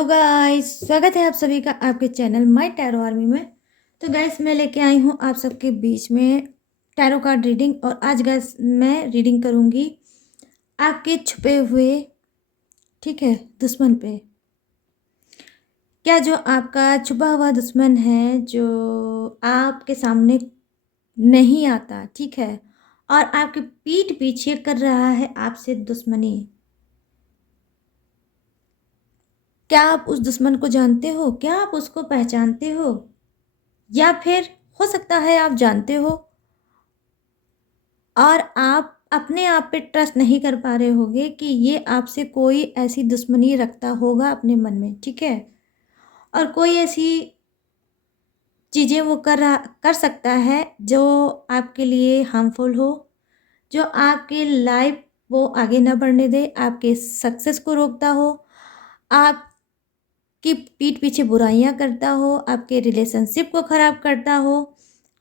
Hello guys, स्वागत है आप सभी का आपके चैनल माय टैरो आर्मी में। तो गाइस, मैं लेके आई हूँ आप सबके बीच में टैरो कार्ड रीडिंग। और आज गाइस मैं रीडिंग करूँगी आपके छुपे हुए, ठीक है, दुश्मन पे। क्या जो आपका छुपा हुआ दुश्मन है, जो आपके सामने नहीं आता, ठीक है, और आपके पीठ पीछे कर रहा है आपसे दुश्मनी, क्या आप उस दुश्मन को जानते हो? क्या आप उसको पहचानते हो? या फिर हो सकता है आप जानते हो और आप अपने आप पे ट्रस्ट नहीं कर पा रहे होगे कि ये आपसे कोई ऐसी दुश्मनी रखता होगा अपने मन में, ठीक है, और कोई ऐसी चीज़ें वो कर सकता है जो आपके लिए हार्मफुल हो, जो आपके लाइफ वो आगे ना बढ़ने दे, आपके सक्सेस को रोकता हो, आपकी पीठ पीछे बुराइयां करता हो, आपके रिलेशनशिप को ख़राब करता हो,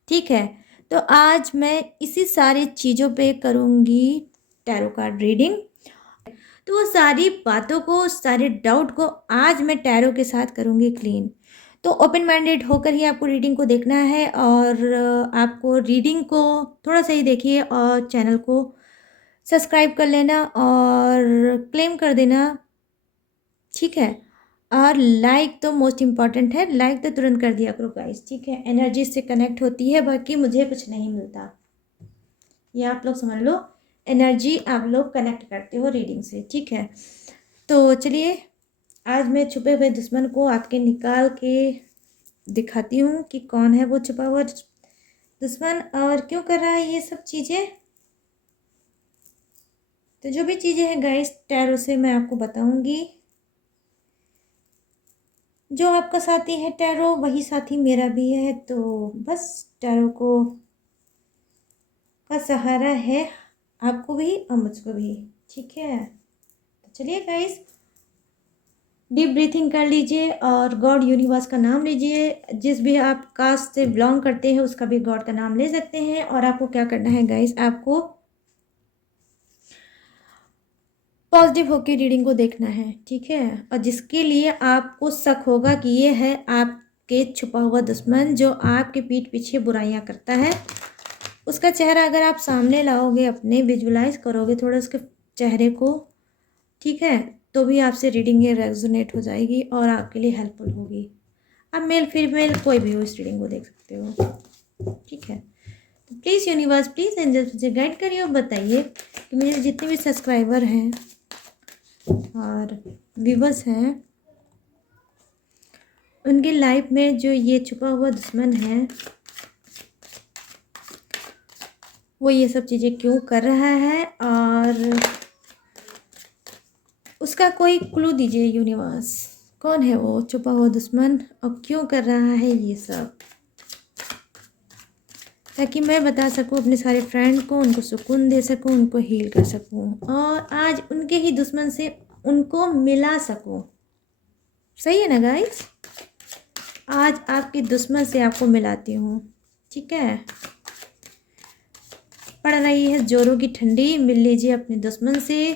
ठीक है। तो आज मैं इसी सारी चीज़ों पे करूँगी टैरो कार्ड रीडिंग। तो वो सारी बातों को, सारे डाउट को आज मैं टैरो के साथ करूँगी क्लीन। तो ओपन माइंडेड होकर ही आपको रीडिंग को देखना है, और आपको रीडिंग को थोड़ा सा ही देखिए और चैनल को सब्सक्राइब कर लेना और क्लेम कर देना, ठीक है। और लाइक तो मोस्ट इम्पॉर्टेंट है, लाइक तो तुरंत कर दिया करो गाइस, ठीक है। एनर्जी से कनेक्ट होती है, बाकी मुझे कुछ नहीं मिलता, ये आप लोग समझ लो। एनर्जी आप लोग कनेक्ट करते हो रीडिंग से, ठीक है। तो चलिए, आज मैं छुपे हुए दुश्मन को आपके निकाल के दिखाती हूँ कि कौन है वो छुपा हुआ दुश्मन और क्यों कर रहा है ये सब चीज़ें। तो जो भी चीज़ें हैं गाइस, टैरो से मैं आपको बताऊंगी। जो आपका साथी है टैरो, वही साथी मेरा भी है। तो बस टैरो को का सहारा है आपको भी और मुझको भी, ठीक है। तो चलिए गाइस, डीप ब्रीथिंग कर लीजिए और गॉड यूनिवर्स का नाम लीजिए। जिस भी आप कास्ट से बिलोंग करते हैं उसका भी गॉड का नाम ले सकते हैं। और आपको क्या करना है गाइस, आपको पॉजिटिव होकर रीडिंग को देखना है, ठीक है। और जिसके लिए आपको शक होगा कि ये है आपके छुपा हुआ दुश्मन जो आपके पीठ पीछे बुराइयां करता है, उसका चेहरा अगर आप सामने लाओगे, अपने विजुलाइज करोगे थोड़ा उसके चेहरे को, ठीक है, तो भी आपसे रीडिंग ये रेजोनेट हो जाएगी और आपके लिए हेल्पफुल होगी। आप मेल फीमेल कोई भी हो इस रीडिंग को देख सकते हो, ठीक है। तो प्लीज़ यूनिवर्स, प्लीज़ एंजल्स मुझे गाइड करिए और बताइए कि मेरे जितने भी सब्सक्राइबर हैं और व्यूवर्स हैं, उनकी लाइफ में जो ये छुपा हुआ दुश्मन है वो ये सब चीज़ें क्यों कर रहा है, और उसका कोई क्लू दीजिए यूनिवर्स। कौन है वो छुपा हुआ दुश्मन और क्यों कर रहा है ये सब, ताकि मैं बता सकूं अपने सारे फ्रेंड को, उनको सुकून दे सकूं, उनको हील कर सकूं और आज उनके ही दुश्मन से उनको मिला सकूं। सही है ना गाइस? आज आपके दुश्मन से आपको मिलाती हूँ, ठीक है। पड़ रही है जोरों की ठंडी, मिल लीजिए अपने दुश्मन से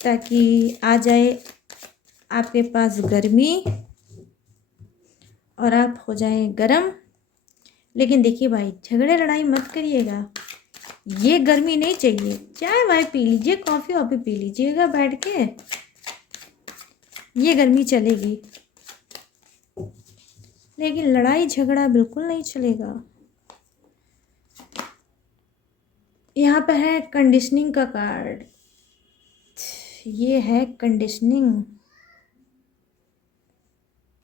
ताकि आ जाए आपके पास गर्मी और आप हो जाएं गरम। लेकिन देखिए भाई, झगड़े लड़ाई मत करिएगा, ये गर्मी नहीं चाहिए। चाय वाय पी लीजिए, कॉफ़ी वॉफ़ी पी लीजिएगा बैठ के, ये गर्मी चलेगी, लेकिन लड़ाई झगड़ा बिल्कुल नहीं चलेगा। यहाँ पर है कंडीशनिंग का कार्ड, ये है कंडीशनिंग।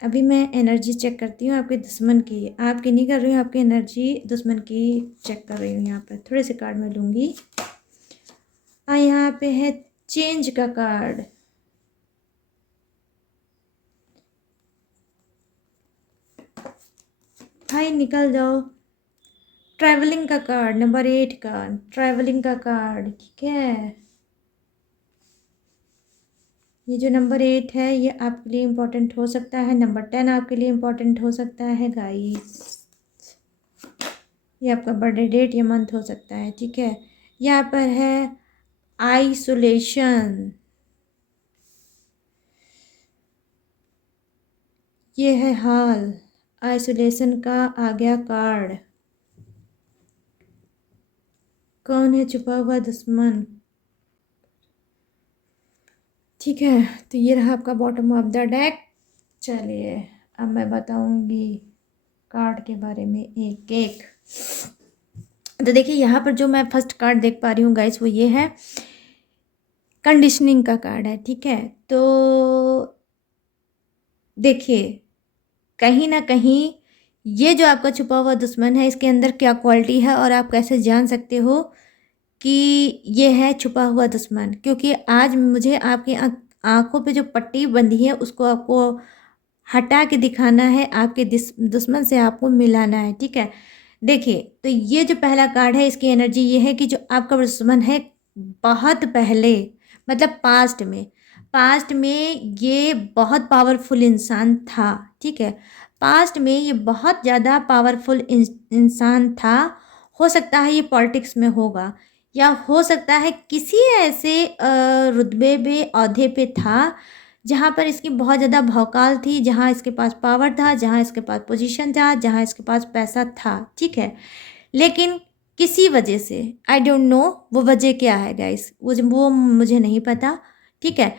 अभी मैं एनर्जी चेक करती हूँ आपके दुश्मन की, आपकी नहीं कर रही हूँ, आपकी एनर्जी दुश्मन की चेक कर रही हूँ। यहाँ पर थोड़े से कार्ड मैं लूँगी। यहाँ पे है चेंज का कार्ड, भाई निकल जाओ। ट्रैवलिंग का कार्ड, नंबर 8 का ट्रैवलिंग का कार्ड, ठीक है। ये जो नंबर 8 है ये आपके लिए इम्पोर्टेंट हो सकता है, नंबर 10 आपके लिए इम्पोर्टेंट हो सकता है गाइस। ये आपका बर्थडे डेट या मंथ हो सकता है, ठीक है। यहाँ पर है आइसोलेशन, ये है हाल, आइसोलेशन का आ गया कार्ड। कौन है छुपा हुआ दुश्मन? ठीक है, तो ये रहा आपका बॉटम ऑफ द डेक। चलिए अब मैं बताऊंगी कार्ड के बारे में एक एक। तो देखिए यहाँ पर जो मैं फर्स्ट कार्ड देख पा रही हूँ गाइस, वो ये है, कंडीशनिंग का कार्ड है। ठीक है, तो देखिए कहीं ना कहीं ये जो आपका छुपा हुआ दुश्मन है, इसके अंदर क्या क्वालिटी है और आप कैसे जान सकते हो कि ये है छुपा हुआ दुश्मन? क्योंकि आज मुझे आपकी आंखों पे जो पट्टी बंधी है उसको आपको हटा के दिखाना है, आपके दुश्मन से आपको मिलाना है। ठीक है, देखिए तो ये जो पहला कार्ड है, इसकी एनर्जी ये है कि जो आपका दुश्मन है बहुत पहले, मतलब पास्ट में ये बहुत पावरफुल इंसान था। ठीक है, पास्ट में ये बहुत ज़्यादा पावरफुल इंसान था। हो सकता है ये पॉलिटिक्स में होगा, या हो सकता है किसी ऐसे रुतबे पे ओहदे पे था जहाँ पर इसकी बहुत ज़्यादा भौकाल थी, जहाँ इसके पास पावर था, जहाँ इसके पास पोजीशन था, जहाँ इसके पास पैसा था। ठीक है, लेकिन किसी वजह से, आई डोंट नो वो वजह क्या है गाइस, वो मुझे नहीं पता। ठीक है,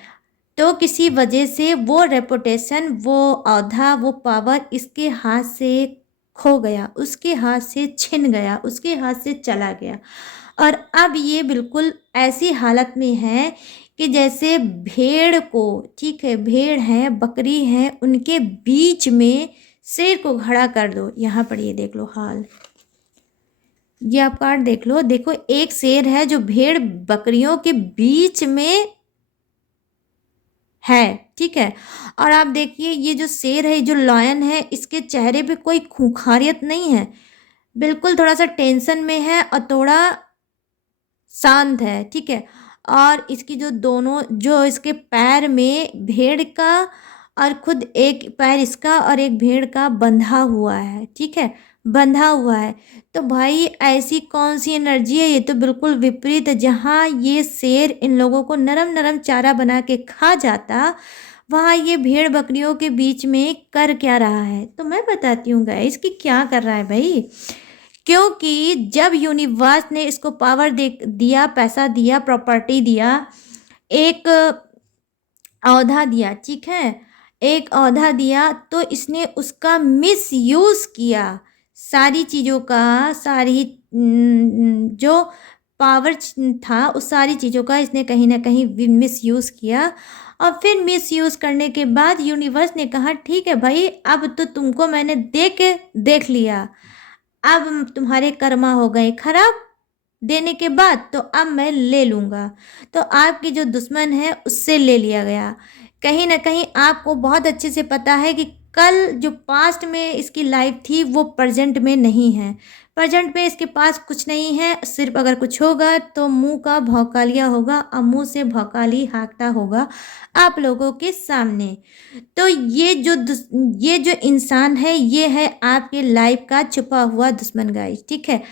तो किसी वजह से वो रेपुटेशन, वो औहदा, वो पावर इसके हाथ से खो गया, उसके हाथ से छिन गया, उसके हाथ से चला गया। और अब ये बिल्कुल ऐसी हालत में है कि जैसे भेड़ को, ठीक है, भेड़ है, बकरी है, उनके बीच में शेर को खड़ा कर दो। यहाँ पर ये देख लो हाल, ये आप कार्ड देख लो। देखो एक शेर है जो भेड़ बकरियों के बीच में है। ठीक है, और आप देखिए ये जो शेर है, जो लॉयन है, इसके चेहरे पे कोई खूंखारियत नहीं है, बिल्कुल थोड़ा सा टेंशन में है और थोड़ा शांत है। ठीक है, और इसकी जो दोनों, जो इसके पैर में भेड़ का, और खुद एक पैर इसका और एक भेड़ का बंधा हुआ है। ठीक है, बंधा हुआ है। तो भाई ऐसी कौन सी एनर्जी है? ये तो बिल्कुल विपरीत है। जहाँ ये शेर इन लोगों को नरम नरम चारा बना के खा जाता, वहाँ ये भेड़ बकरियों के बीच में कर क्या रहा है? तो मैं बताती हूँ गाइस कि क्या कर रहा है भाई। क्योंकि जब यूनिवर्स ने इसको पावर दे दिया, पैसा दिया, प्रॉपर्टी दिया, एक औहदा दिया, ठीक है, एक औहदा दिया, तो इसने उसका मिस यूज़ किया। सारी चीज़ों का, सारी जो पावर था, उस सारी चीज़ों का इसने कहीं ना कहीं मिस यूज़ किया। और फिर मिस यूज़ करने के बाद यूनिवर्स ने कहा ठीक है भाई, अब तो तुमको मैंने देख लिया, अब तुम्हारे कर्मा हो गए खराब, देने के बाद तो अब मैं ले लूँगा। तो आपकी जो दुश्मन है उससे ले लिया गया। कहीं न कहीं आपको बहुत अच्छे से पता है कि कल जो पास्ट में इसकी लाइफ थी वो प्रेजेंट में नहीं है। प्रेजेंट में इसके पास कुछ नहीं है, सिर्फ़ अगर कुछ होगा तो मुँह का भौकालिया होगा और मुँह से भौकाली हाँकता होगा आप लोगों के सामने। तो ये जो इंसान है, ये है आपके लाइफ का छुपा हुआ दुश्मन गाइस। ठीक है,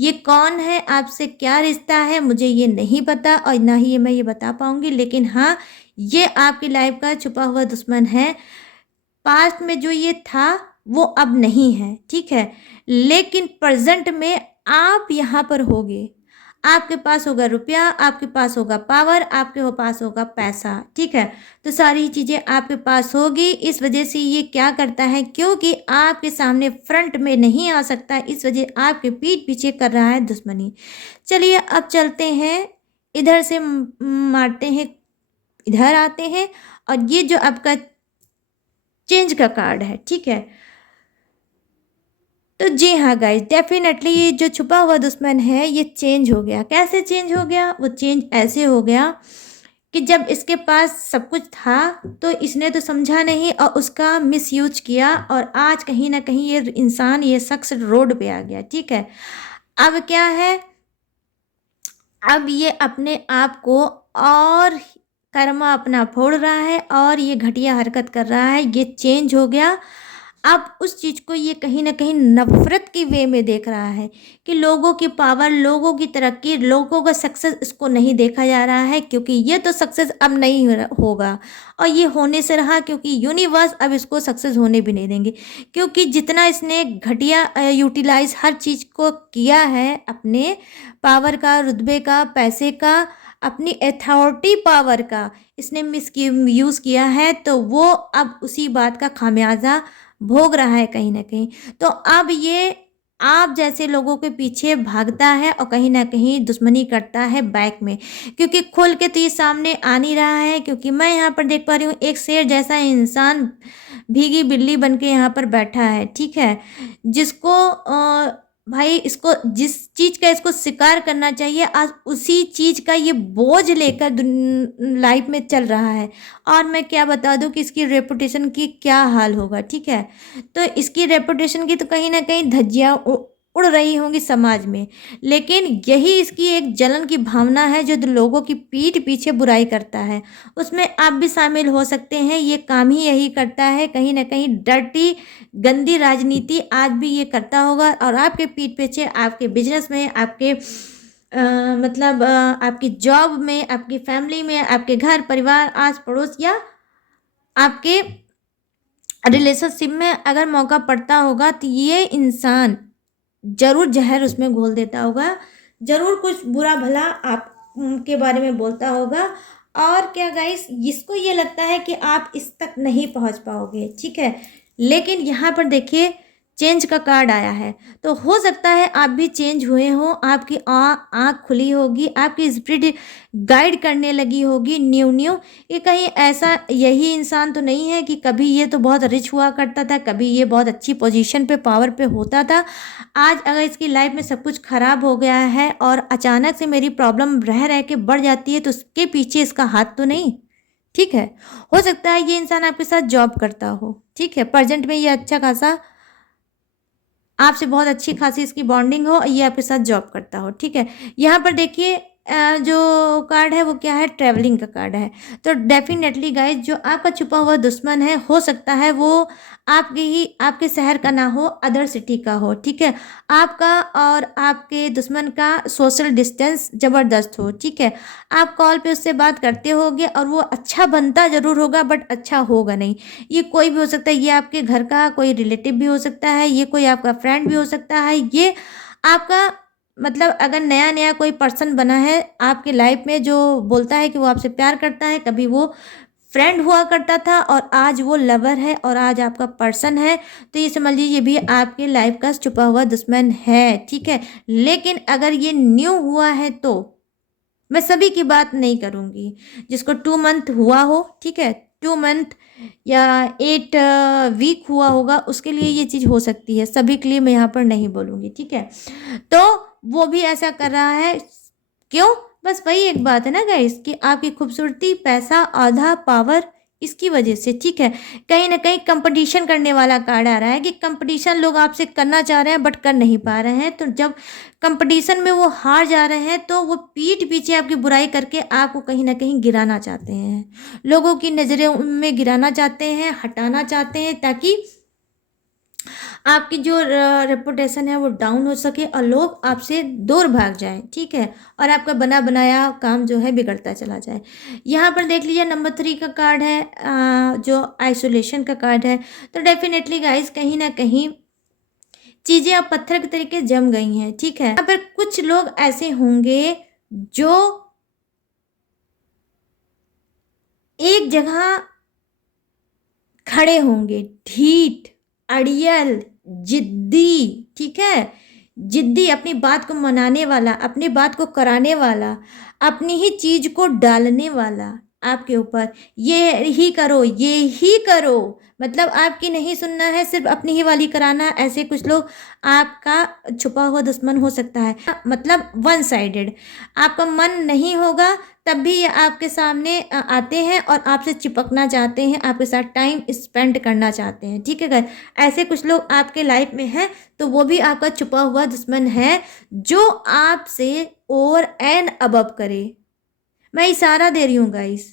ये कौन है, आपसे क्या रिश्ता है, मुझे ये नहीं पता और ना ही मैं ये बता पाऊंगी। लेकिन हाँ, ये आपकी लाइफ का छुपा हुआ दुश्मन है। पास्ट में जो ये था वो अब नहीं है। ठीक है, लेकिन प्रेजेंट में आप यहाँ पर होगे, आपके पास होगा रुपया, आपके पास होगा पावर, आपके पास होगा पैसा। ठीक है, तो सारी चीज़ें आपके पास होगी। इस वजह से ये क्या करता है, क्योंकि आपके सामने फ्रंट में नहीं आ सकता, इस वजह आपके पीठ पीछे कर रहा है दुश्मनी। चलिए अब चलते हैं, इधर से मारते हैं, इधर आते हैं। और ये जो आपका चेंज का कार्ड है, ठीक है, तो जी हाँ गाइस, डेफिनेटली ये जो छुपा हुआ दुश्मन है ये चेंज हो गया। कैसे चेंज हो गया? वो चेंज ऐसे हो गया कि जब इसके पास सब कुछ था तो इसने तो समझा नहीं और उसका मिसयूज किया, और आज कहीं ना कहीं ये इंसान, ये शख्स रोड पे आ गया। ठीक है, अब क्या है, अब ये अपने आप को और कर्मा अपना फोड़ रहा है और ये घटिया हरकत कर रहा है। ये चेंज हो गया। अब उस चीज़ को ये कहीं न कहीं नफ़रत की वे में देख रहा है कि लोगों की पावर, लोगों की तरक्की, लोगों का सक्सेस इसको नहीं देखा जा रहा है, क्योंकि ये तो सक्सेस अब नहीं होगा और ये होने से रहा क्योंकि यूनिवर्स अब इसको सक्सेस होने भी नहीं देंगे। क्योंकि जितना इसने घटिया यूटिलाइज़ हर चीज़ को किया है, अपने पावर का, रुतबे का, पैसे का, अपनी अथॉरिटी पावर का इसने यूज़ किया है, तो वो अब उसी बात का खामियाजा भोग रहा है कहीं न कहीं। तो अब ये आप जैसे लोगों के पीछे भागता है और कहीं न कहीं दुश्मनी करता है बैक में, क्योंकि खुल के तो ये सामने आ नहीं रहा है, क्योंकि मैं यहाँ पर देख पा रही हूँ एक शेर जैसा इंसान भीगी बिल्ली बन के यहाँ पर बैठा है, ठीक है? जिसको भाई इसको जिस चीज़ का इसको शिकार करना चाहिए, आज उसी चीज़ का ये बोझ लेकर लाइफ में चल रहा है। और मैं क्या बता दूँ कि इसकी रेपुटेशन की क्या हाल होगा, ठीक है? तो इसकी रेपुटेशन की तो कहीं न कहीं धज्जियाँ उड़ रही होंगी समाज में। लेकिन यही इसकी एक जलन की भावना है जो लोगों की पीठ पीछे बुराई करता है। उसमें आप भी शामिल हो सकते हैं, ये काम ही यही करता है, कहीं न कहीं डर्टी गंदी राजनीति आज भी ये करता होगा और आपके पीठ पीछे, आपके बिज़नेस में, आपके आपकी जॉब में, आपकी फैमिली में, आपके घर परिवार, आस-पड़ोस या आपके रिलेशनशिप में अगर मौका पड़ता होगा तो ये इंसान ज़रूर ज़हर उसमें घोल देता होगा, ज़रूर कुछ बुरा भला आप के बारे में बोलता होगा। और क्या गाइस, इसको ये लगता है कि आप इस तक नहीं पहुंच पाओगे, ठीक है? लेकिन यहाँ पर देखिए चेंज का कार्ड आया है, तो हो सकता है आप भी चेंज हुए हों, आपकी आँख खुली होगी, आपकी स्पिरिट गाइड करने लगी होगी न्यू न्यू। ये कहीं ऐसा यही इंसान तो नहीं है कि कभी ये तो बहुत रिच हुआ करता था, कभी ये बहुत अच्छी पोजीशन पे, पावर पे होता था। आज अगर इसकी लाइफ में सब कुछ खराब हो गया है और अचानक से मेरी प्रॉब्लम रह रह के बढ़ जाती है, तो उसके पीछे इसका हाथ तो नहीं, ठीक है? हो सकता है ये इंसान आपके साथ जॉब करता हो, ठीक है? प्रेजेंट में ये अच्छा खासा आपसे बहुत अच्छी खासी इसकी बॉन्डिंग हो, ये आपके साथ जॉब करता हो, ठीक है? यहाँ पर देखिए जो कार्ड है वो क्या है, ट्रैवलिंग का कार्ड है। तो डेफिनेटली गाइस, जो आपका छुपा हुआ दुश्मन है, हो सकता है वो आपके शहर का ना हो, अदर सिटी का हो, ठीक है? आपका और आपके दुश्मन का सोशल डिस्टेंस ज़बरदस्त हो, ठीक है? आप कॉल पे उससे बात करते होगे और वो अच्छा बनता ज़रूर होगा बट अच्छा होगा नहीं। ये कोई भी हो सकता है, ये आपके घर का कोई रिलेटिव भी हो सकता है, ये कोई आपका फ्रेंड भी हो सकता है, ये आपका अगर नया-नया कोई पर्सन बना है आपके लाइफ में जो बोलता है कि वो आपसे प्यार करता है, कभी वो फ्रेंड हुआ करता था और आज वो लवर है और आज आपका पर्सन है, तो ये समझ लीजिए ये भी आपके लाइफ का छुपा हुआ दुश्मन है, ठीक है? लेकिन अगर ये न्यू हुआ है तो मैं सभी की बात नहीं करूँगी, जिसको 2 मंथ हुआ हो, ठीक है? 2 मंथ या 8 वीक हुआ होगा, उसके लिए ये चीज़ हो सकती है, सभी के लिए मैं यहाँ पर नहीं बोलूँगी, ठीक है? तो वो भी ऐसा कर रहा है, क्यों? बस वही एक बात है ना गाइस कि आपकी खूबसूरती, पैसा, औहदा, पावर, इसकी वजह से, ठीक है? कहीं न कहीं कंपटीशन करने वाला कार्ड आ रहा है कि कंपटीशन लोग आपसे करना चाह रहे हैं बट कर नहीं पा रहे हैं, तो जब कंपटीशन में वो हार जा रहे हैं तो वो पीठ पीछे आपकी बुराई करके आपको कहीं न कहीं गिराना चाहते हैं। लोगों की नज़रों में गिराना चाहते हैं, हटाना चाहते हैं, ताकि आपकी जो रेपुटेशन है वो डाउन हो सके और लोग आपसे दूर भाग जाएँ, ठीक है? और आपका बना बनाया काम जो है बिगड़ता चला जाए। यहाँ पर देख लीजिए नंबर 3 का कार्ड है, जो आइसोलेशन का कार्ड है। तो डेफ़िनेटली गाइज़, कहीं न कहीं चीज़ें अब पत्थर के तरीके जम गई हैं, ठीक है? यहाँ पर कुछ लोग ऐसे होंगे जो एक जगह खड़े होंगे, ढीठ, अड़ियल, ज़िद्दी, ठीक है? ज़िद्दी, अपनी बात को मनाने वाला, अपनी बात को कराने वाला, अपनी ही चीज़ को डालने वाला आपके ऊपर, ये ही करो, ये ही करो, आपकी नहीं सुनना है, सिर्फ़ अपनी ही वाली कराना है। ऐसे कुछ लोग आपका छुपा हुआ दुश्मन हो सकता है। वन साइडेड, आपका मन नहीं होगा तब भी ये आपके सामने आते हैं और आपसे चिपकना चाहते हैं, आपके साथ टाइम स्पेंड करना चाहते हैं, ठीक है गाइस? ऐसे कुछ लोग आपके लाइफ में हैं, तो वो भी आपका छुपा हुआ दुश्मन है, जो आपसे ओवर एंड अबव करे। मैं इशारा दे रही हूँ गाइस,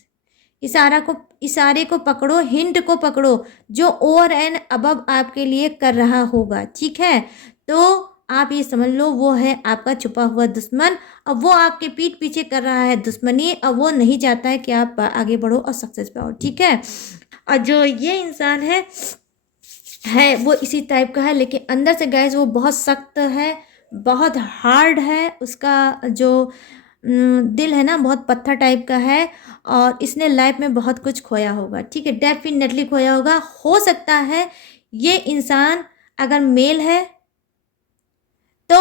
इशारा को इशारे को पकड़ो, हिंट को पकड़ो जो ओवर एंड अबव आपके लिए कर रहा होगा, ठीक है। तो आप ये समझ लो वो है आपका छुपा हुआ दुश्मन। अब वो आपके पीठ पीछे कर रहा है दुश्मनी, अब वो नहीं चाहता है कि आप आगे बढ़ो और सक्सेस पाओ, ठीक है। और जो ये इंसान है वो इसी टाइप का है, लेकिन अंदर से गाइस वो बहुत सख्त है, बहुत हार्ड है। उसका जो दिल है ना बहुत पत्थर टाइप का है, और इसने लाइफ में बहुत कुछ खोया होगा, ठीक है, डेफिनेटली खोया होगा। हो सकता है ये इंसान अगर मेल है तो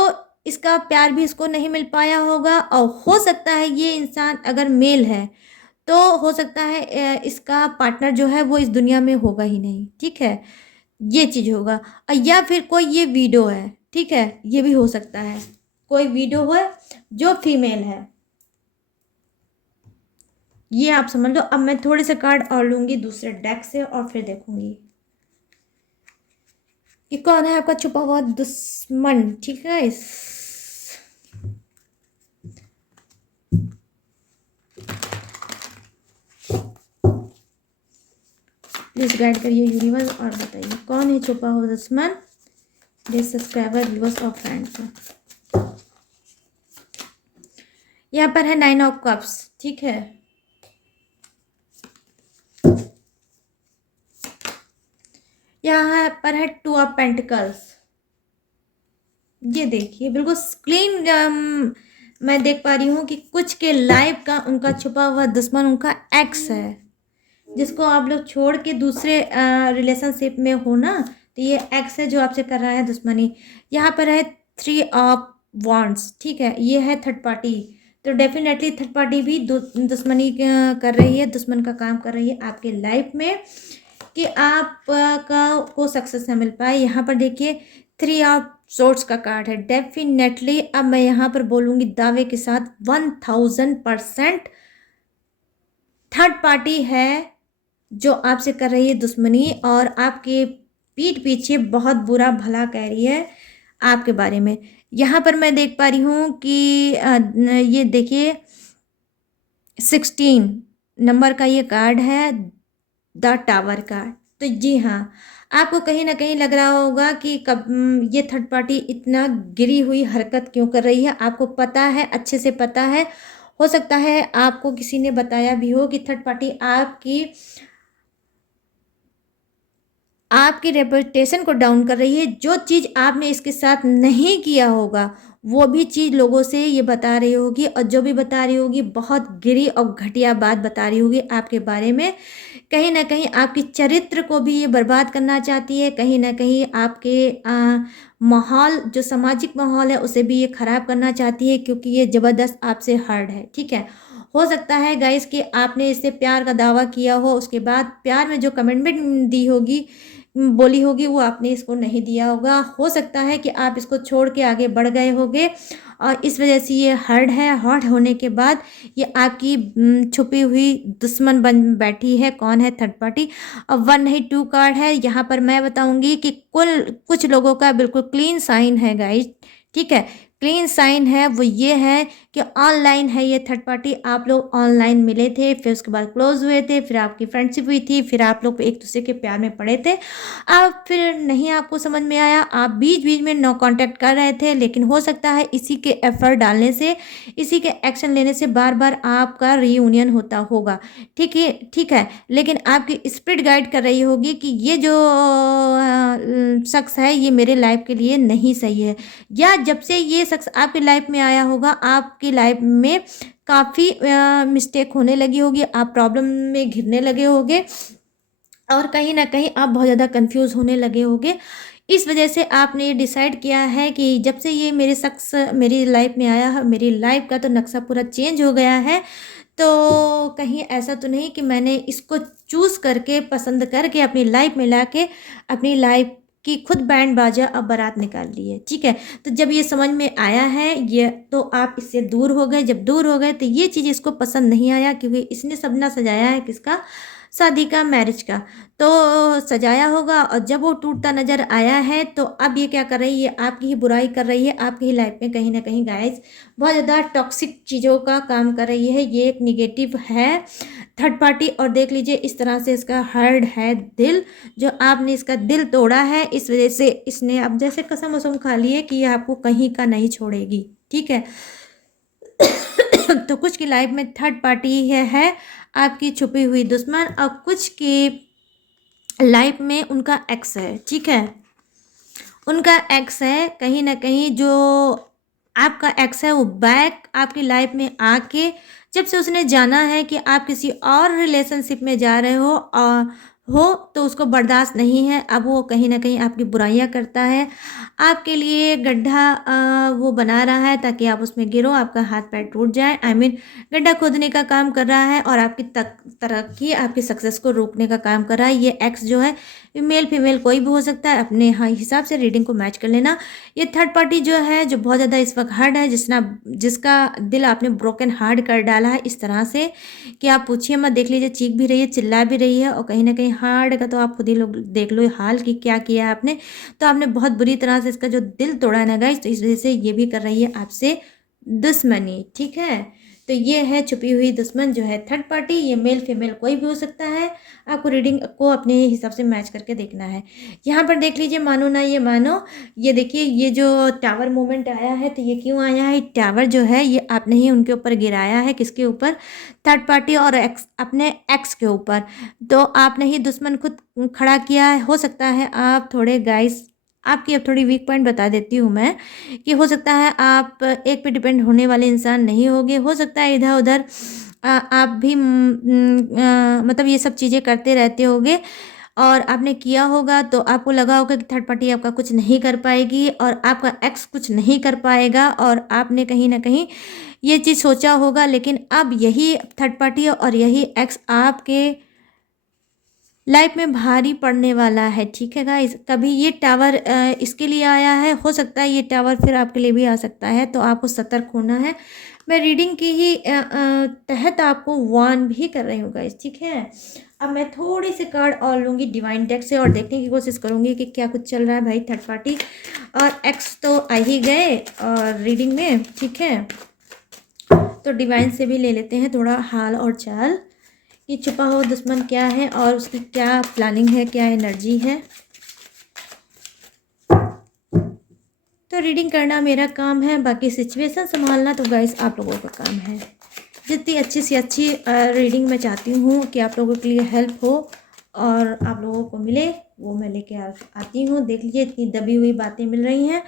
इसका प्यार भी इसको नहीं मिल पाया होगा, और हो सकता है ये इंसान अगर मेल है तो हो सकता है इसका पार्टनर जो है वो इस दुनिया में होगा ही नहीं, ठीक है, ये चीज़ होगा। या फिर कोई ये वीडियो है, ठीक है, ये भी हो सकता है कोई वीडियो है जो फीमेल है, ये आप समझ लो। अब मैं थोड़े से कार्ड और लूंगी दूसरे डेक से और फिर देखूंगी कि कौन है आपका छुपा हुआ दुश्मन, ठीक है। प्लीज गाइड करिए यूनिवर्स और बताइए कौन है छुपा हुआ दुश्मन, ये सब्सक्राइबर, व्यूअर्स और फ्रेंड्स। यहाँ पर है 9 ऑफ कप्स, ठीक है। यहाँ पर है 2 ऑफ पेंटिकल्स। ये देखिए बिल्कुल क्लीन मैं देख पा रही हूँ कि कुछ के लाइफ का उनका छुपा हुआ दुश्मन उनका एक्स है, जिसको आप लोग छोड़ के दूसरे रिलेशनशिप में हो ना, तो ये एक्स है जो आपसे कर रहा है दुश्मनी। यहाँ पर है 3 ऑफ वॉन्ड्स, ठीक है, ये है थर्ड पार्टी। तो डेफिनेटली थर्ड पार्टी भी दुश्मनी कर रही है, दुश्मन का काम कर रही है आपके लाइफ में कि आप को सक्सेस न मिल पाए। यहाँ पर देखिए 3 ऑफ सोर्ट्स का कार्ड है। डेफिनेटली अब मैं यहाँ पर बोलूँगी दावे के साथ 1000% थर्ड पार्टी है जो आपसे कर रही है दुश्मनी, और आपके पीठ पीछे बहुत बुरा भला कह रही है आपके बारे में। यहाँ पर मैं देख पा रही हूँ कि ये देखिए 16 नंबर का ये कार्ड है, द टावर कार्ड। तो जी हाँ, आपको कहीं ना कहीं लग रहा होगा कि कब ये थर्ड पार्टी इतना गिरी हुई हरकत क्यों कर रही है। आपको पता है, अच्छे से पता है, हो सकता है आपको किसी ने बताया भी हो कि थर्ड पार्टी आपकी रेपुटेशन को डाउन कर रही है। जो चीज़ आपने इसके साथ नहीं किया होगा वो भी चीज़ लोगों से ये बता रही होगी, और जो भी बता रही होगी बहुत गिरी और घटिया बात बता रही होगी आपके बारे में। कहीं ना कहीं आपकी चरित्र को भी ये बर्बाद करना चाहती है, कहीं ना कहीं आपके माहौल, जो सामाजिक माहौल है उसे भी ये ख़राब करना चाहती है, क्योंकि ये ज़बरदस्त आपसे हर्ट है, ठीक है। हो सकता है गाइस कि आपने इससे प्यार का दावा किया हो, उसके बाद प्यार में जो कमिटमेंट दी होगी, बोली होगी, वो आपने इसको नहीं दिया होगा। हो सकता है कि आप इसको छोड़ के आगे बढ़ गए होगे, और इस वजह से ये हर्ट है। हर्ट होने के बाद ये आपकी छुपी हुई दुश्मन बन बैठी है। कौन है थर्ड पार्टी? अब 1 नहीं 2 कार्ड है। यहाँ पर मैं बताऊंगी कि कुछ लोगों का बिल्कुल क्लीन साइन है गाइस, ठीक है, क्लीन साइन है। वो ये है कि ऑनलाइन है ये थर्ड पार्टी। आप लोग ऑनलाइन मिले थे, फिर उसके बाद क्लोज हुए थे, फिर आपकी फ्रेंडशिप हुई थी, फिर आप लोग एक दूसरे के प्यार में पड़े थे। अब फिर नहीं आपको समझ में आया, आप बीच बीच में नो कांटेक्ट कर रहे थे, लेकिन हो सकता है इसी के एफर्ट डालने से, इसी के एक्शन लेने से बार बार आपका रीयूनियन होता होगा, ठीक है। लेकिन आपकी स्पिरिट गाइड कर रही होगी कि ये जो शख्स है ये मेरे लाइफ के लिए नहीं सही है, या जब से ये शख्स आपकी लाइफ में आया होगा आपकी लाइफ में काफ़ी मिस्टेक होने लगी होगी, आप प्रॉब्लम में घिरने लगे होगे, और कहीं ना कहीं आप बहुत ज़्यादा कंफ्यूज होने लगे होगे। इस वजह से आपने ये डिसाइड किया है कि जब से ये मेरे शख्स मेरी लाइफ में आया है, मेरी लाइफ का तो नक्शा पूरा चेंज हो गया है। तो कहीं ऐसा तो नहीं कि मैंने इसको चूज़ करके, पसंद करके अपनी लाइफ में लाके अपनी लाइफ की खुद बैंड बाजा अब बारात निकाल ली है, ठीक है। तो जब ये समझ में आया है ये, तो आप इससे दूर हो गए। जब दूर हो गए तो ये चीज़ इसको पसंद नहीं आया, क्योंकि इसने सपना सजाया है किसका? शादी का, मैरिज का, तो सजाया होगा और जब वो टूटता नज़र आया है तो अब ये क्या कर रही है, आपकी ही बुराई कर रही है, आपकी ही लाइफ में कहीं ना कहीं गाइस बहुत ज़्यादा टॉक्सिक चीज़ों का काम कर रही है। ये एक निगेटिव है थर्ड पार्टी, और देख लीजिए इस तरह से इसका हर्ड है दिल, जो आपने इसका दिल तोड़ा है, इस वजह से इसने अब जैसे कसम वसम खा ली है कि ये आपको कहीं का नहीं छोड़ेगी, ठीक है। तो कुछ की लाइफ में थर्ड पार्टी है आपकी छुपी हुई दुश्मन, और कुछ की लाइफ में उनका एक्स है, ठीक है। उनका एक्स है, कहीं ना कहीं जो आपका एक्स है वो बैक आपकी लाइफ में आके जब से उसने जाना है कि आप किसी और रिलेशनशिप में जा रहे हो तो उसको बर्दाश्त नहीं है। अब वो कहीं ना कहीं आपकी बुराइयां करता है, आपके लिए गड्ढा वो बना रहा है ताकि आप उसमें गिरो, आपका हाथ पैर टूट जाए। गड्ढा खोदने का काम कर रहा है और आपकी तरक्की, आपकी सक्सेस को रोकने का काम कर रहा है। ये एक्स जो है मेल फीमेल कोई भी हो सकता है, अपने हिसाब से रीडिंग को मैच कर लेना। ये थर्ड पार्टी जो है जो बहुत ज़्यादा इस वक्त हार्ड है, जिसका दिल आपने ब्रोकन हार्ड कर डाला है इस तरह से कि आप पूछिए मत। देख लीजिए चीख भी रही है, चिल्ला भी रही है, और कहीं ना कहीं हार्ड का तो आप खुद ही लोग देख लो हाल कि क्या किया आपने। तो आपने बहुत बुरी तरह से इसका जो दिल तोड़ा है ना गाइस, तो इस वजह से ये भी कर रही है आपसे दुश्मनी, ठीक है। तो ये है छुपी हुई दुश्मन जो है थर्ड पार्टी। ये मेल फीमेल कोई भी हो सकता है, आपको रीडिंग को अपने हिसाब से मैच करके देखना है। यहाँ पर देख लीजिए, मानो ना ये मानो, ये देखिए ये जो टावर मूवमेंट आया है, तो ये क्यों आया है? टावर जो है ये आपने ही उनके ऊपर गिराया है, किसके ऊपर? थर्ड पार्टी और एक्स, अपने एक्स के ऊपर। तो आपने ही दुश्मन खुद खड़ा किया है। हो सकता है आप थोड़े गाइस, आपकी अब थोड़ी वीक पॉइंट बता देती हूँ मैं, कि हो सकता है आप एक पे डिपेंड होने वाले इंसान नहीं होगे। हो सकता है इधर उधर आप भी मतलब ये सब चीज़ें करते रहते होगे, और आपने किया होगा तो आपको लगा होगा कि थर्ड पार्टी आपका कुछ नहीं कर पाएगी और आपका एक्स कुछ नहीं कर पाएगा, और आपने कहीं ना कहीं ये चीज़ सोचा होगा। लेकिन अब यही थर्ड पार्टी और यही एक्स आपके लाइफ में भारी पड़ने वाला है, ठीक है गाइस। कभी ये टावर इसके लिए आया है, हो सकता है ये टावर फिर आपके लिए भी आ सकता है, तो आपको सतर्क होना है। मैं रीडिंग की ही तहत आपको वार्न भी कर रही हूँ गाइस, ठीक है। अब मैं थोड़ी सी कार्ड और लूँगी डिवाइन डेक से और देखने की कोशिश करूँगी कि क्या कुछ चल रहा है भाई। थर्ड पार्टी और एक्स तो आ ही गए और रीडिंग में, ठीक है। तो डिवाइन से भी ले लेते हैं थोड़ा हाल और चाल, ये छुपा हुआ दुश्मन क्या है और उसकी क्या प्लानिंग है, क्या एनर्जी है। तो रीडिंग करना मेरा काम है, बाकी सिचुएशन संभालना तो गाइस आप लोगों का काम है। जितनी अच्छी से अच्छी रीडिंग मैं चाहती हूँ कि आप लोगों के लिए हेल्प हो और आप लोगों को मिले, वो मैं लेके आती हूँ। देख लीजिए इतनी दबी हुई बातें मिल रही हैं।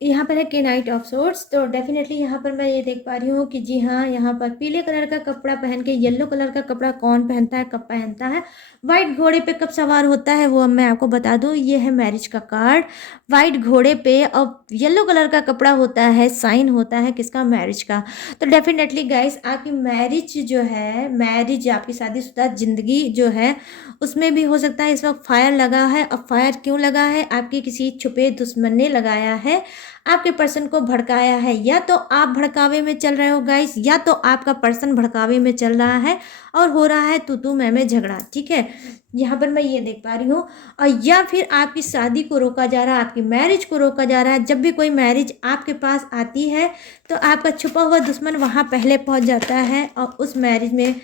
यहाँ पर है के नाइट ऑफ सोर्ड्स, तो डेफिनेटली यहाँ पर मैं ये देख पा रही हूँ कि जी हाँ, यहाँ पर पीले कलर का कपड़ा पहन के, येलो कलर का कपड़ा कौन पहनता है, कब पहनता है, वाइट घोड़े पे कब सवार होता है, वो अब मैं आपको बता दूँ। ये है मैरिज का कार्ड, वाइट घोड़े पे और येलो कलर का कपड़ा होता है, साइन होता है किसका? मैरिज का। तो डेफिनेटली गाइस आपकी मैरिज जो है, मैरिज आपकी शादीशुदा जिंदगी जो है उसमें भी हो सकता है इस वक्त फायर लगा है। अब फायर क्यों लगा है? आपके किसी छुपे दुश्मन ने लगाया है, आपके पर्सन को भड़काया है। या तो आप भड़कावे में चल रहे हो गाइस, या तो आपका पर्सन भड़कावे में चल रहा है और हो रहा है तू मैं झगड़ा, ठीक है। यहाँ पर मैं ये देख पा रही हूँ। और या फिर आपकी शादी को रोका जा रहा है, आपकी मैरिज को रोका जा रहा है। जब भी कोई मैरिज आपके पास आती है तो आपका छुपा हुआ दुश्मन वहाँ पहले पहुँच जाता है और उस मैरिज में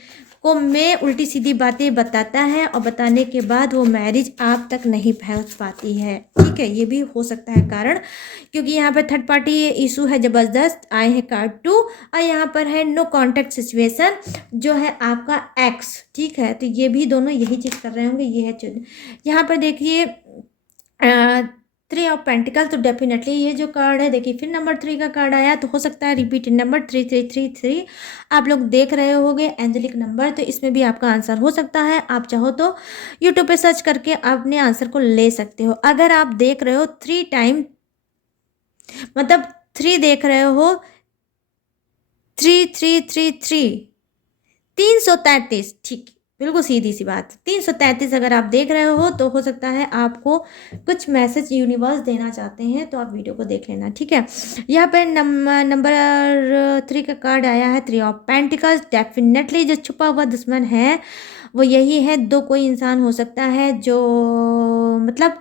उल्टी सीधी बातें बताता है, और बताने के बाद वो मैरिज आप तक नहीं पहुँच पाती है, ठीक है। ये भी हो सकता है कारण, क्योंकि यहाँ पर थर्ड पार्टी इशू है जबरदस्त। आए हैं कार्ड 2 और यहाँ पर है नो कॉन्टैक्ट सिचुएशन जो है आपका एक्स, ठीक है। तो ये भी दोनों यही चीज़ कर रहे होंगे। ये है यहाँ पर देखिए 3 ऑफ पेंटिकल, तो डेफिनेटली ये जो कार्ड है, देखिए फिर नंबर 3 का कार्ड आया, तो हो सकता है रिपीटेड नंबर 3333 आप लोग देख रहे होगे एंजेलिक नंबर, तो इसमें भी आपका आंसर हो सकता है। आप चाहो तो यूट्यूब पे सर्च करके अपने आंसर को ले सकते हो। अगर आप देख रहे हो 3 टाइम, मतलब 3 देख रहे हो, 3333 333, ठीक, बिल्कुल सीधी सी बात। 333 अगर आप देख रहे हो तो हो सकता है आपको कुछ मैसेज यूनिवर्स देना चाहते हैं, तो आप वीडियो को देख लेना, ठीक है। यहाँ पर नंबर 3 का कार्ड आया है, 3 ऑफ पेंटिकल्स। डेफिनेटली जो छुपा हुआ दुश्मन है वो यही है। दो कोई इंसान हो सकता है जो मतलब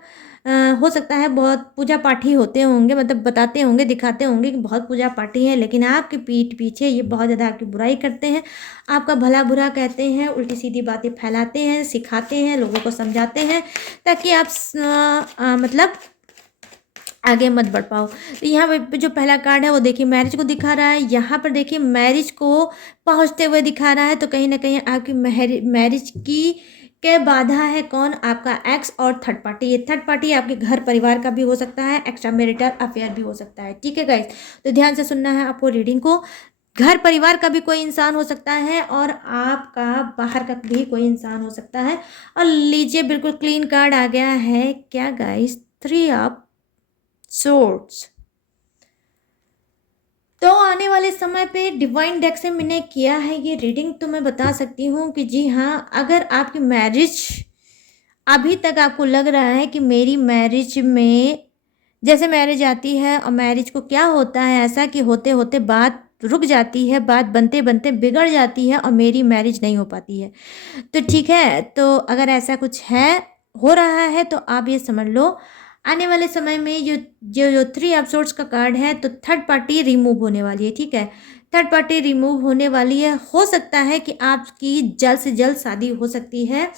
हो सकता है बहुत पूजा पाठी होते होंगे, मतलब बताते होंगे, दिखाते होंगे कि बहुत पूजा पाठी है, लेकिन आपकी पीठ पीछे ये बहुत ज़्यादा आपकी बुराई करते हैं, आपका भला बुरा कहते हैं, उल्टी सीधी बातें फैलाते हैं, सिखाते हैं, लोगों को समझाते हैं, ताकि आप मतलब आगे मत बढ़ पाओ। तो यहाँ पे जो पहला कार्ड है वो देखिए मैरिज को दिखा रहा है। यहाँ पर देखिए मैरिज को पहुँचते हुए दिखा रहा है, तो कहीं ना कहीं आपकी मैरिज की के बाधा है कौन? आपका एक्स और थर्ड पार्टी। ये थर्ड पार्टी आपके घर परिवार का भी हो सकता है, एक्स्ट्रा मैरिटल अफेयर भी हो सकता है, ठीक है गाइस। तो ध्यान से सुनना है आपको रीडिंग को। घर परिवार का भी कोई इंसान हो सकता है और आपका बाहर का भी कोई इंसान हो सकता है। और लीजिए बिल्कुल क्लीन कार्ड आ गया है क्या गाइस? 3 of swords. तो आने वाले समय पे डिवाइन डेक से मैंने किया है ये रीडिंग, तो मैं बता सकती हूँ कि जी हाँ, अगर आपकी मैरिज अभी तक आपको लग रहा है कि मेरी मैरिज में जैसे मैरिज आती है और मैरिज को क्या होता है ऐसा कि होते होते बात रुक जाती है, बात बनते बनते बिगड़ जाती है और मेरी मैरिज नहीं हो पाती है, तो ठीक है। तो अगर ऐसा कुछ है, हो रहा है, तो आप ये समझ लो आने वाले समय में जो जो जो 3 ऑफ सोर्ड्स का कार्ड है, तो थर्ड पार्टी रिमूव होने वाली है, ठीक है। थर्ड पार्टी रिमूव होने वाली है। हो सकता है कि आपकी जल्द से जल्द शादी हो सकती है,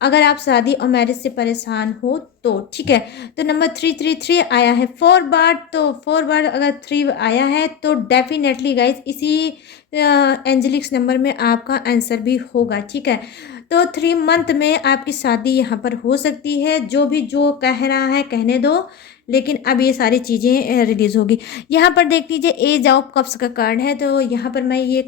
अगर आप शादी और मैरिज से परेशान हो तो, ठीक है। तो नंबर 333 आया है 4 बार, तो 4 बार अगर 3 आया है तो डेफिनेटली गाइज इसी एंजेलिक्स नंबर में आपका आंसर भी होगा, ठीक है। तो 3 मंथ में आपकी शादी यहाँ पर हो सकती है। जो भी जो कह रहा है कहने दो, लेकिन अब ये सारी चीज़ें रिलीज़ होगी। यहाँ पर देख लीजिए एज ऑफ कप्स का कार्ड है, तो यहाँ पर मैं ये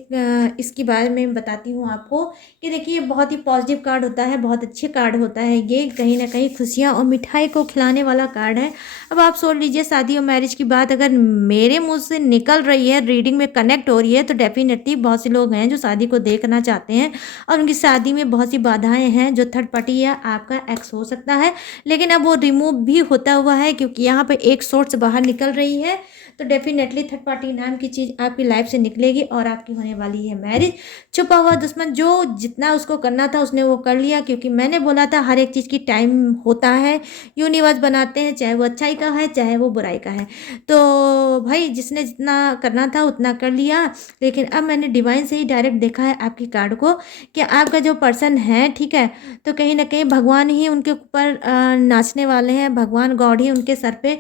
इसके बारे में बताती हूँ आपको कि देखिए बहुत ही पॉजिटिव कार्ड होता है, बहुत अच्छे कार्ड होता है ये, कहीं ना कहीं खुशियाँ और मिठाई को खिलाने वाला कार्ड है। अब आप सोच लीजिए शादी और मैरिज की बात अगर मेरे मुंह से निकल रही है, रीडिंग में कनेक्ट हो रही है, तो डेफिनेटली बहुत से लोग हैं जो शादी को देखना चाहते हैं और उनकी शादी में बहुत सी बाधाएं हैं। जो थर्ड पार्टी या आपका एक्स हो सकता है, लेकिन अब वो रिमूव भी होता हुआ है क्योंकि यहाँ पे एक सोर्स बाहर निकल रही है, तो डेफिनेटली थर्ड पार्टी नाम की चीज़ आपकी लाइफ से निकलेगी और आपकी होने वाली है मैरिज। छुपा हुआ दुश्मन जो जितना उसको करना था उसने वो कर लिया, क्योंकि मैंने बोला था हर एक चीज़ की टाइम होता है, यूनिवर्स बनाते हैं, चाहे वो अच्छाई का है चाहे वो बुराई का है। तो भाई जिसने जितना करना था उतना कर लिया, लेकिन अब मैंने डिवाइन से ही डायरेक्ट देखा है आपकी कार्ड को कि आपका जो पर्सन है, ठीक है, तो कहीं ना कहीं भगवान ही उनके ऊपर नाचने वाले हैं, भगवान गॉड ही उनके सर पे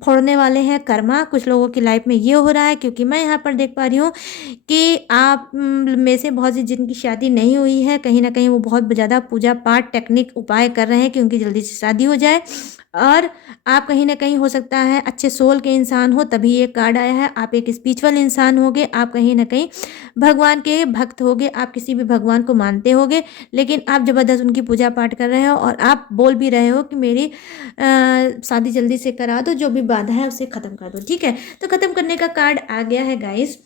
फोड़ने वाले हैं कर्मा। कुछ लोगों की लाइफ में ये हो रहा है, क्योंकि मैं यहाँ पर देख पा रही हूँ कि आप में से बहुत सी जिनकी शादी नहीं हुई है, कहीं ना कहीं वो बहुत ज़्यादा पूजा पाठ टेक्निक उपाय कर रहे हैं कि उनकी जल्दी से शादी हो जाए। और आप कहीं ना कहीं हो सकता है अच्छे सोल के इंसान हो, तभी ये कार्ड आया है। आप एक स्पिरिचुअल इंसान होगे, आप कहीं ना कहीं भगवान के भक्त होगे, आप किसी भी भगवान को मानते होगे, लेकिन आप ज़बरदस्त उनकी पूजा पाठ कर रहे हो और आप बोल भी रहे हो कि मेरी शादी जल्दी से करा दो, जो भी बाधा है उसे ख़त्म कर दो, ठीक है। तो ख़त्म करने का कार्ड आ गया है गाइस।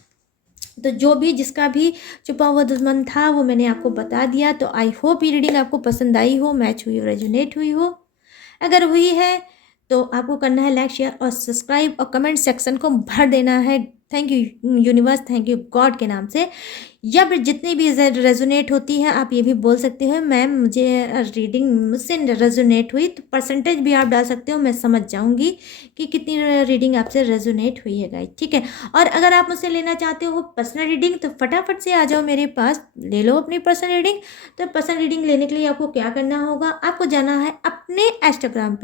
तो जो भी जिसका भी छुपा हुआ दुश्मन था वो मैंने आपको बता दिया। तो आई होप ये रीडिंग आपको पसंद आई हो, मैच हुई हो, रेजोनेट हुई हो। अगर हुई है तो आपको करना है लाइक शेयर और सब्सक्राइब और कमेंट सेक्शन को भर देना है thank you universe, thank you God के नाम से, या फिर जितनी भी रेजोनेट होती है आप ये भी बोल सकते हो मैम मुझे रीडिंग मुझसे रेजोनेट हुई, तो परसेंटेज भी आप डाल सकते हो, मैं समझ जाऊंगी कि कितनी रीडिंग आपसे रेजोनेट हुई है गाइस, ठीक है। और अगर आप मुझसे लेना चाहते हो पर्सनल रीडिंग तो फटाफट से आ जाओ मेरे पास, ले लो अपनी पर्सनल रीडिंग। तो पर्सनल रीडिंग लेने के लिए आपको क्या करना होगा, आपको जाना है अपने इंस्टाग्राम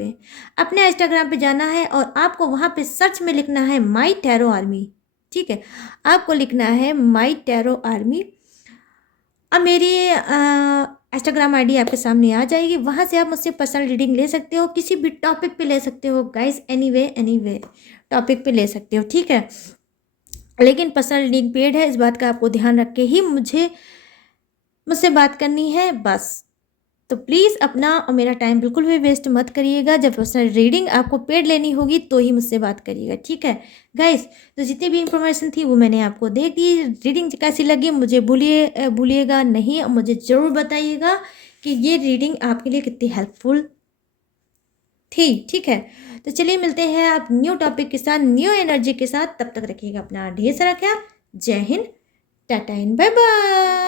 पे जाना है और आपको वहाँ पे सर्च में लिखना है माई टैरो आर्मी, ठीक है। आपको लिखना है माई टैरो आर्मी। अब मेरी इंस्टाग्राम आईडी आपके सामने आ जाएगी, वहाँ से आप मुझसे पर्सनल रीडिंग ले सकते हो, किसी भी टॉपिक पे ले सकते हो गाइस, एनीवे टॉपिक पे ले सकते हो, ठीक है। लेकिन पर्सनल रीडिंग पेड है, इस बात का आपको ध्यान रख के ही मुझसे बात करनी है बस। तो प्लीज़ अपना और मेरा टाइम बिल्कुल भी वेस्ट मत करिएगा। जब पर्सनल रीडिंग आपको पेड लेनी होगी तो ही मुझसे बात करिएगा, ठीक है गाइस। तो जितनी भी इंफॉर्मेशन थी वो मैंने आपको दे दी। रीडिंग कैसी लगी मुझे भूलिएगा नहीं, और मुझे ज़रूर बताइएगा कि ये रीडिंग आपके लिए कितनी हेल्पफुल थी, ठीक है। तो चलिए मिलते हैं आप न्यू टॉपिक के साथ, न्यू एनर्जी के साथ। तब तक रखिएगा अपना ढेर सारा ख्याल। Jai Hind, tata and bye bye.